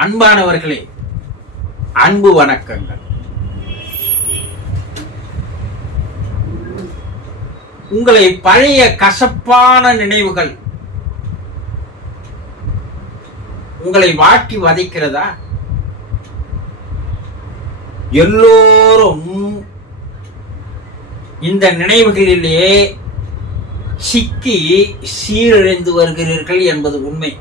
அன்பானவர்களே, அன்பு வணக்கங்கள். உங்களை பழைய கசப்பான நினைவுகள் உங்களை வாட்டி வதைக்கிறதா? எல்லோரும் இந்த நினைவுகளிலே சிக்கி சீரழிந்து வருகிறீர்கள் என்பது உண்மை.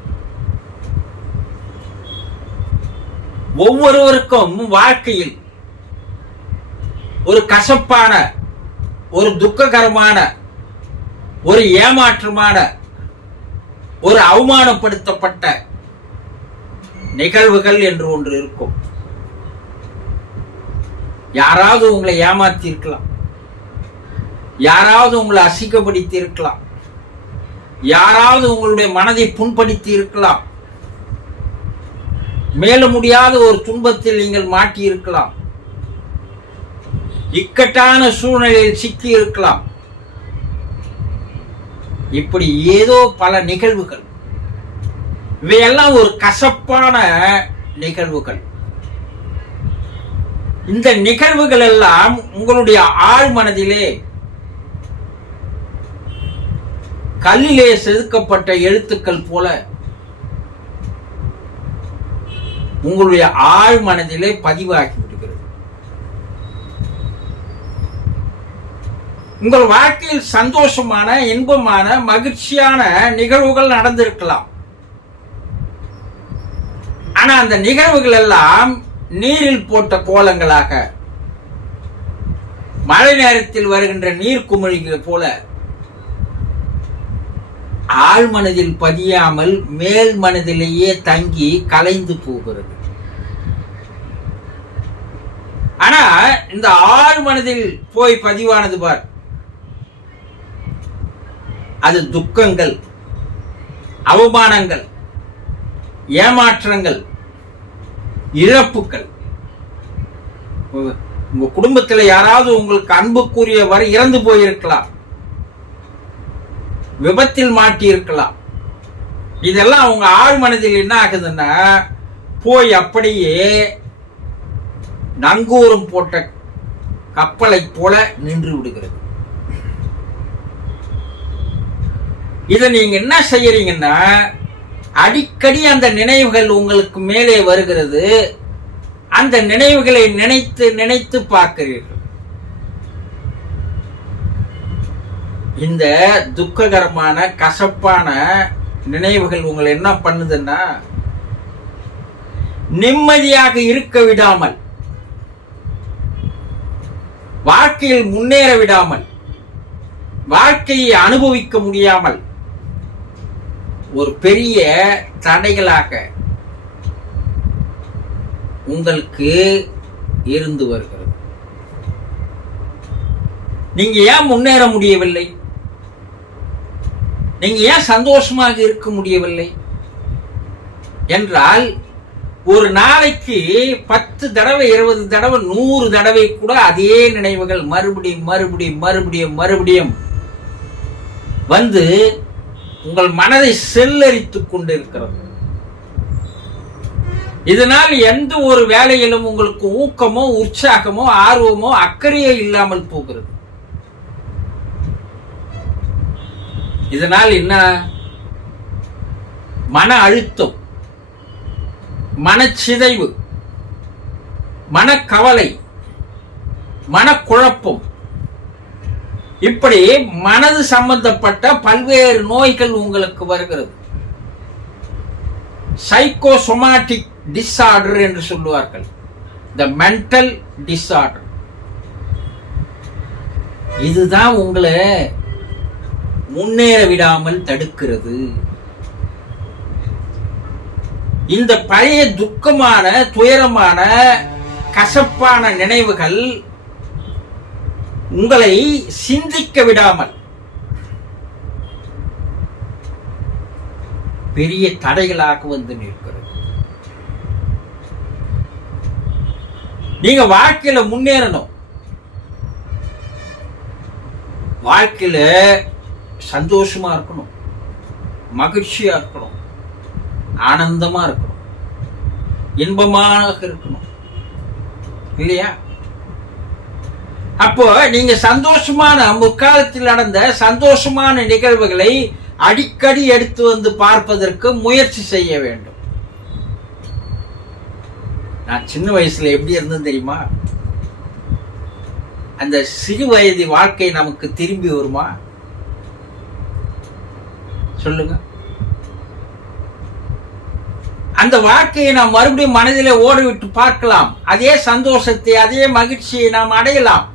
ஒவ்வொருவருக்கும் வாழ்க்கையில் ஒரு கசப்பான, ஒரு துக்ககரமான, ஒரு ஏமாற்றமான, ஒரு அவமானப்படுத்தப்பட்ட நிகழ்வுகள் என்று ஒன்று இருக்கும். யாராவது உங்களை ஏமாத்தி இருக்கலாம், யாராவது உங்களை அசிங்கப்படுத்தி இருக்கலாம், யாராவது உங்களுடைய மனதை புண்படுத்தி இருக்கலாம், மேல முடியாத ஒரு துன்பத்தில் நீங்கள் மாட்டி இருக்கலாம், இக்கட்டான சூழ்நிலையில் சிக்கி இருக்கலாம். இப்படி ஏதோ பல நிகழ்வுகள், இவையெல்லாம் ஒரு கசப்பான நிகழ்வுகள். இந்த நிகழ்வுகள் எல்லாம் உங்களுடைய ஆழ் மனதிலே கல்லிலே செதுக்கப்பட்ட எழுத்துக்கள் போல உங்களுடைய ஆழ் மனதிலே பதிவாகி விடுகிறது. உங்கள் வாழ்க்கையில் சந்தோஷமான, இன்பமான, மகிழ்ச்சியான நிகழ்வுகள் நடந்திருக்கலாம். ஆனா அந்த நிகழ்வுகள் எல்லாம் நீரில் போட்ட கோலங்களாக, மழை நேரத்தில் வருகின்ற நீர் குமிழிகள் போல ஆழ் மனதில் பதியாமல் மேல் மனதிலேயே தங்கி கலைந்து போகிறது. ஆனா இந்த ஆழ் மனதில் போய் பதிவானது பார், அது துக்கங்கள், அவமானங்கள், ஏமாற்றங்கள், இழப்புகள். உங்க குடும்பத்தில் யாராவது உங்களுக்கு அன்புக்குரியவர் இறந்து போயிருக்கலாம், விபத்தில் மாட்டி இருக்கலாம். இதெல்லாம் அவங்க ஆழ் மனதில் என்ன ஆகுதுன்னா போய் அப்படியே நங்கூரம் போட்ட கப்பலை போல நின்று விடுகிறது. இதை நீங்க என்ன செய்யறீங்கன்னா, அடிக்கடி அந்த நினைவுகள் உங்களுக்கு மேலே வருகிறது. அந்த நினைவுகளை நினைத்து நினைத்து பார்க்கிறீர்கள். இந்த துக்ககரமான, கசப்பான நினைவுகள் உங்களை என்ன பண்ணுதுன்னா, நிம்மதியாக இருக்க விடாமல், வாழ்க்கையில் முன்னேற விடாமல், வாழ்க்கையை அனுபவிக்க முடியாமல் ஒரு பெரிய தடைகளாக உங்களுக்கு இருந்து வருகிறது. நீங்க ஏன் முன்னேற முடியவில்லை? நீங்க ஏன் சந்தோஷமாக இருக்க முடியவில்லை என்றால், ஒரு நாளைக்கு 10 தடவை, 20 தடவை, 100 தடவை கூட அதே நினைவுகள் மறுபடியும் மறுபடியும் மறுபடியும் மறுபடியும் வந்து உங்கள் மனதை செல்லரித்துக் கொண்டிருக்கிறது. இதனால் எந்த ஒரு வேலையிலும் உங்களுக்கு ஊக்கமோ, உற்சாகமோ, ஆர்வமோ, அக்கறையோ இல்லாமல் போகிறது. இதனால் என்ன? மன அழுத்தம், மனச்சிதைவு, மனக்கவலை, மனக்குழப்பம், இப்படி மனது சம்பந்தப்பட்ட பல்வேறு நோய்கள் உங்களுக்கு வருகிறது. சைக்கோசோமாட்டிக் டிஸார்டர் என்று சொல்லுவார்கள், த மென்டல் டிஸார்டர். இதுதான் உங்களை முன்னேற விடாமல் தடுக்கிறது. இந்த பழைய துக்கமான, துயரமான, கசப்பான நினைவுகள் உங்களை சிந்திக்க விடாமல் பெரிய தடைகளாக வந்து நிற்கிறது. நீங்க வாழ்க்கையில முன்னேறணும், வாழ்க்கையில சந்தோஷமா இருக்கணும், மகிழ்ச்சியா இருக்கணும், ஆனந்தமா இருக்கணும். இன்பமாக இருக்கணும் இல்லையா? அப்போ நீங்க சந்தோஷமான முற்காலத்தில் நடந்த சந்தோஷமான நிகழ்வுகளை அடிக்கடி எடுத்து வந்து பார்ப்பதற்கு முயற்சி செய்ய வேண்டும். நான் சின்ன வயசுல எப்படி இருந்தது தெரியுமா? அந்த சிறு வயது வாழ்க்கை நமக்கு திரும்பி வருமா? சொல்லுங்க. அந்த வாழ்க்கையை நாம் மறுபடியும் மனதிலே ஓடிவிட்டு பார்க்கலாம். அதே சந்தோஷத்தை, அதே மகிழ்ச்சியை நாம் அடையலாம்.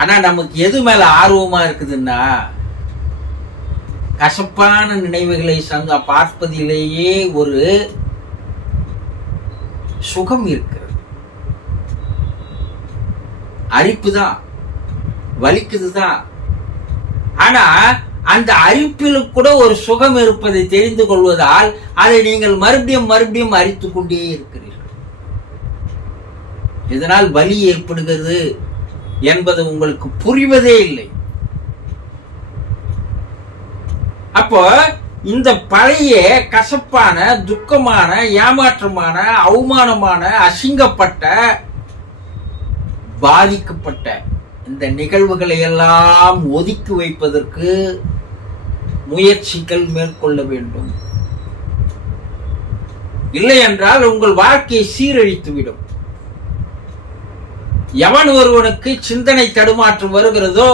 ஆனா நமக்கு எது மேல ஆர்வமா இருக்குதுன்னா, கசப்பான நினைவுகளை பார்ப்பதிலேயே ஒரு சுகம் இருக்கிறது. அரிப்புதான், வலிக்குதுதான். ஆனா அந்த அரிப்பில் கூட ஒரு சுகம் இருப்பதை தெரிந்து கொள்வதால் அதை நீங்கள் மறுபடியும் மறுபடியும் அரித்துக் கொண்டே இருக்கிறீர்கள். இதனால் வலி ஏற்படுகிறது என்பது உங்களுக்கு புரிவதே இல்லை. அப்போ இந்த பழைய கசப்பான, துக்கமான, ஏமாற்றமான, அவமானமான, அசிங்கப்பட்ட, பாதிக்கப்பட்ட இந்த நிகழ்வுகளை எல்லாம் ஒதுக்கி வைப்பதற்கு முயற்சிகள் மேற்கொள்ள வேண்டும். இல்லை என்றால் உங்கள் வாழ்க்கையை சீரழித்துவிடும். எவன் ஒருவனுக்கு சிந்தனை தடுமாற்றம் வருகிறதோ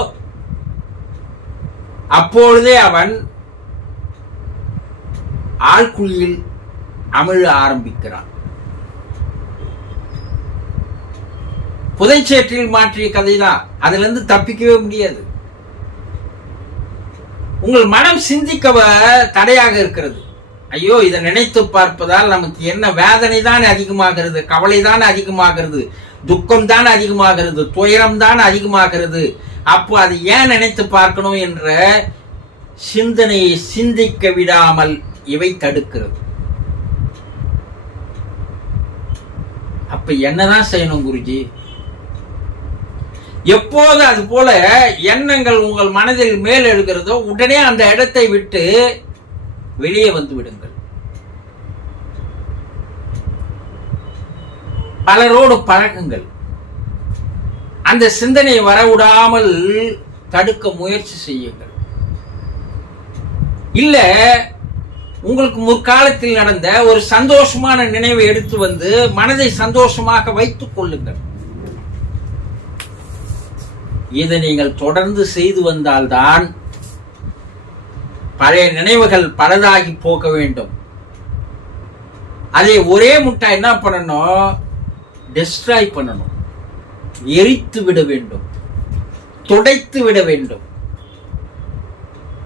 அப்பொழுதே அவன் ஆழ்குழியில் அமிழ ஆரம்பிக்கிறான். புதைச்சேற்றில் மாற்றிய கதைதான். அதுல இருந்து தப்பிக்கவே முடியாது. உங்கள் மனம் சிந்திக்க தடையாக இருக்கிறது. ஐயோ, இதை நினைத்து பார்ப்பதால் நமக்கு என்ன வேதனை தான் அதிகமாகிறது, கவலை தான் அதிகமாகிறது, துக்கம் தான் அதிகமாகிறது, துயரம் தான் அதிகமாகிறது. அப்போ அது ஏன் நினைத்து பார்க்கணும் என்ற சிந்தனையை சிந்திக்க விடாமல் இவை தடுக்கிறது. அப்ப என்னதான் செய்யணும் குருஜி? எப்போது அது போல எண்ணங்கள் உங்கள் மனதில் மேல் எழுகிறதோ உடனே அந்த இடத்தை விட்டு வெளியே வந்து விடுங்கள். பலரோடு பழகுங்கள். அந்த சிந்தனை வரவிடாமல் தடுக்க முயற்சி செய்யுங்கள். இல்ல, உங்களுக்கு முற்காலத்தில் நடந்த ஒரு சந்தோஷமான நினைவை எடுத்து வந்து மனதை சந்தோஷமாக வைத்துக் கொள்ளுங்கள். இதை நீங்கள் தொடர்ந்து செய்து வந்தால்தான் பழைய நினைவுகள் பலதாகி போக வேண்டும். அதை ஒரே முட்டா என்ன பண்ணணும்? டிஸ்ட்ராய் பண்ணணும், எரித்து விட வேண்டும், துடைத்து விட வேண்டும்.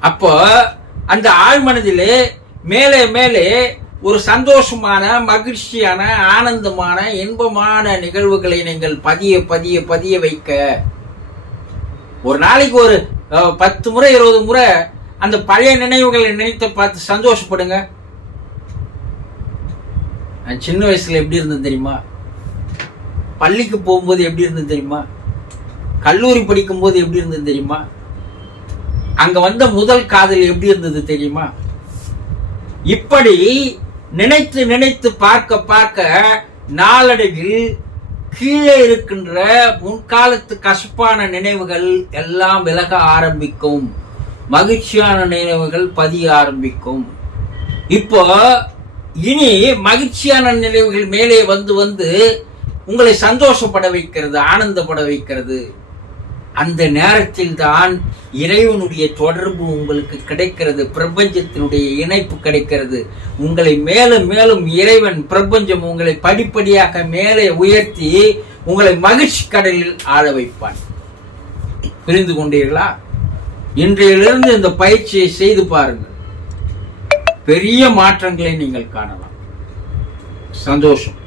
அப்போ அந்த ஆழ்மனதிலே மேலே மேலே ஒரு சந்தோஷமான, மகிழ்ச்சியான, ஆனந்தமான, இன்பமான நிகழ்வுகளை நீங்கள் பதிய பதிய பதிய வைக்க, ஒரு நாளைக்கு ஒரு 10 முறை 20 முறை அந்த பழைய நினைவுகளை நினைத்து பார்த்து சந்தோஷப்படுங்க. நான் சின்ன வயசுல எப்படி இருந்தது தெரியுமா? பள்ளிக்கு போகும்போது எப்படி இருந்தது தெரியுமா? கல்லூரி படிக்கும் போது எப்படி இருந்தது தெரியுமா? அங்க வந்த முதல் காதல் எப்படி இருந்தது தெரியுமா? இப்படி நினைத்து நினைத்து பார்க்க பார்க்க நாளடைவில் கீழே இருக்கின்ற முன்காலத்து கசப்பான நினைவுகள் எல்லாம் விலக ஆரம்பிக்கும். மகிழ்ச்சியான நினைவுகள் பதிய ஆரம்பிக்கும். இப்போ இனி மகிழ்ச்சியான நினைவுகள் மேலே வந்து வந்து உங்களை சந்தோஷப்பட வைக்கிறது, ஆனந்தப்பட வைக்கிறது. அந்த நேரத்தில் தான் இறைவனுடைய தொடர்பு உங்களுக்கு கிடைக்கிறது, பிரபஞ்சத்தினுடைய இணைப்பு கிடைக்கிறது. உங்களை மேலும் மேலும் இறைவன், பிரபஞ்சம் உங்களை படிப்படியாக மேலே உயர்த்தி உங்களை மகிழ்ச்சி கடலில் ஆழ வைப்பான். புரிந்து கொண்டீர்களா? இன்றையிலிருந்து இந்த பயிற்சியை செய்து பாருங்கள். பெரிய மாற்றங்களை நீங்கள் காணலாம். சந்தோஷம்.